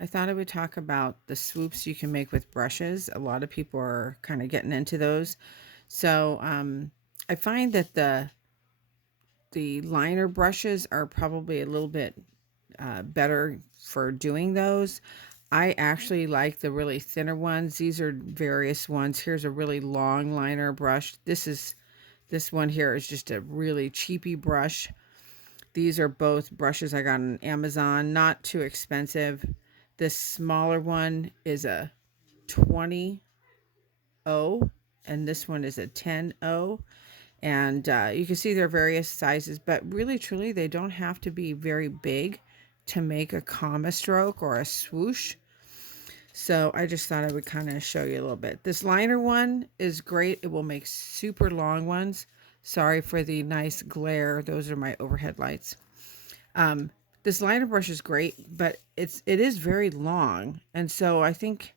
I thought I would talk about the swoops you can make with brushes. A lot of people are kind of getting into those. So I find that the liner brushes are probably a little bit better for doing those. I actually like the really thinner ones. These are various ones. Here's a really long liner brush. This one here is just a really cheapy brush. These are both brushes I got on Amazon, not too expensive. This smaller one is a 20 O, and this one is a 10 O. And you can see they're various sizes, but really, truly, they don't have to be very big to make a comma stroke or a swoosh. So I just thought I would kind of show you a little bit. This liner one is great. It will make super long ones. Sorry for the nice glare. Those are my overhead lights. Um, this liner brush is great, but it is very long, and so I think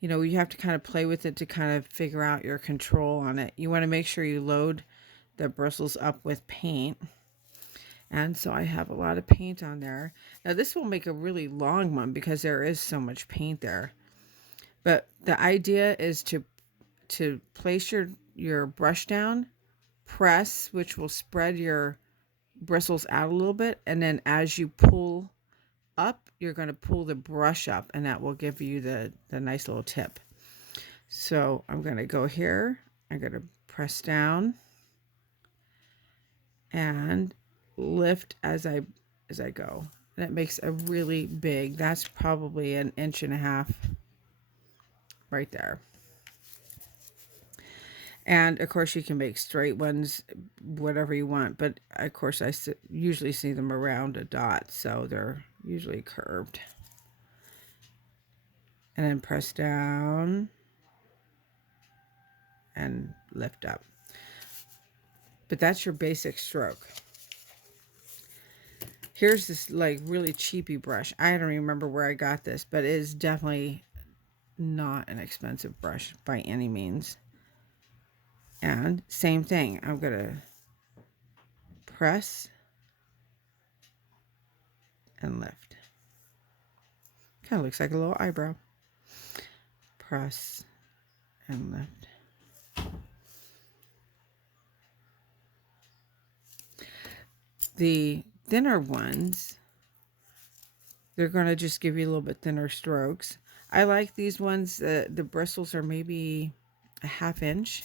you have to kind of play with it to kind of figure out your control on it. You want to make sure you load the bristles up with paint, and so I have a lot of paint on there. Now this will make a really long one because there is so much paint there. But the idea is to place your brush down, press, which will spread your bristles out a little bit, and then as you pull up, you're going to pull the brush up, and that will give you the nice little tip. So I'm going to go here. I'm going to press down and lift as I go. And it makes a really big, that's probably an inch and a half right there. And of course, you can make straight ones, whatever you want. But of course, usually see them around a dot, so they're usually curved. And then press down and lift up. But that's your basic stroke. Here's this like really cheapy brush. I don't remember where I got this, but it is definitely not an expensive brush by any means. And same thing, I'm going to press and lift. Kind of looks like a little eyebrow. Press and lift. The thinner ones, they're going to just give you a little bit thinner strokes. I like these ones. The bristles are maybe a half inch.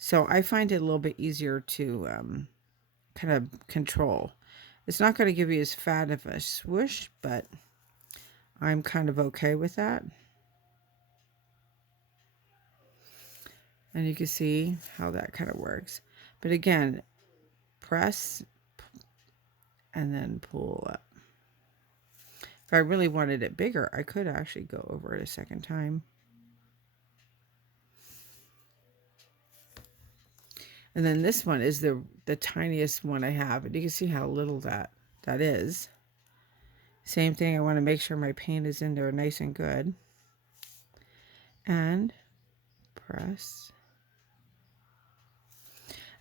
So I find it a little bit easier to kind of control. It's not going to give you as fat of a swoosh, but I'm kind of okay with that. And you can see how that kind of works. But again, press and then pull up. If I really wanted it bigger, I could actually go over it a second time. And then this one is the tiniest one I have. And you can see how little that is. Same thing, I want to make sure my paint is in there nice and good. And press.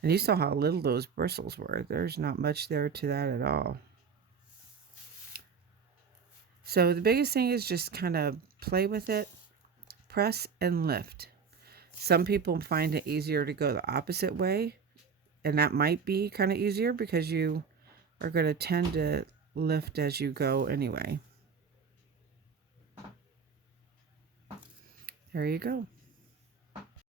And you saw how little those bristles were. There's not much there to that at all. So the biggest thing is just kind of play with it, press and lift. Some people find it easier to go the opposite way, and that might be kind of easier because you are going to tend to lift as you go anyway. There you go.